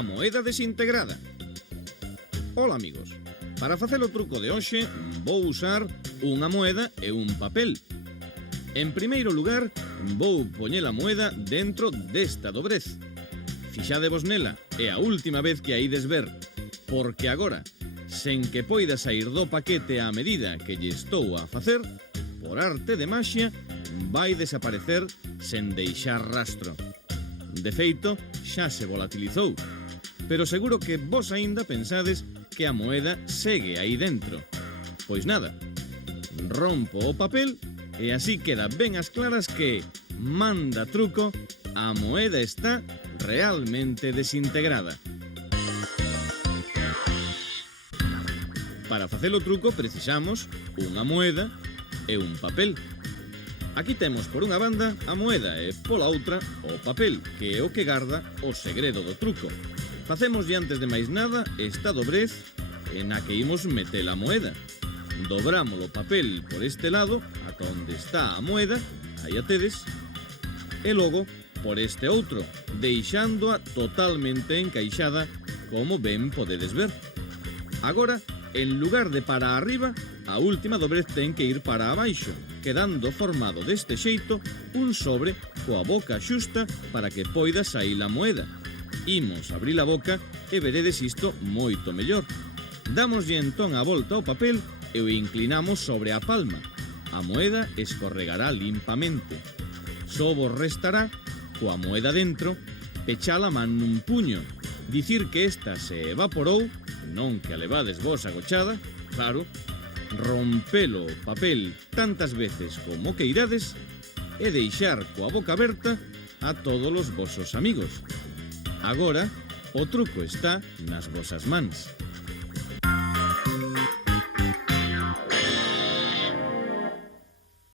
a moeda desintegrada. Ola, amigos. Para facer o truco de hoxe, vou usar unha moeda e un papel. En primeiro lugar, vou poñer a moeda dentro desta dobrez. Fixadevos nela, é a última vez que a ides ver, porque agora, sen que poida sair do paquete á medida que lle estou a facer, por arte de maxia, vai desaparecer sen deixar rastro. De feito, xa se volatilizou, pero seguro que vos aínda pensades que a moeda segue aí dentro. Pois nada, rompo o papel e así queda ben as claras que, manda truco, a moeda está realmente desintegrada. Para facer o truco precisamos unha moeda e un papel. Aquí temos por unha banda a moeda e pola outra o papel, que é o que garda o segredo do truco. Facemos antes de máis nada esta dobrez na que imos meter a moeda. Dobramos o papel por este lado, ata onde está a moeda, aí a tedes, e logo por este outro, deixándoa totalmente encaixada, como ben podedes ver. Agora, en lugar de para arriba, a última dobrez ten que ir para abaixo, quedando formado deste xeito un sobre coa boca xusta para que poida sair a moeda. Imos abrir a boca e veredes isto moito mellor. Damoslle entón a volta ao papel e o inclinamos sobre a palma. A moeda escorregará limpamente. Só vos restará, coa moeda dentro, pechar a man nun puño, dicir que esta se evaporou, non que a levades vos agochada, claro, rompelo o papel tantas veces como que irades e deixar coa boca aberta a todos os vosos amigos. Agora, o truco está nas vosas mans.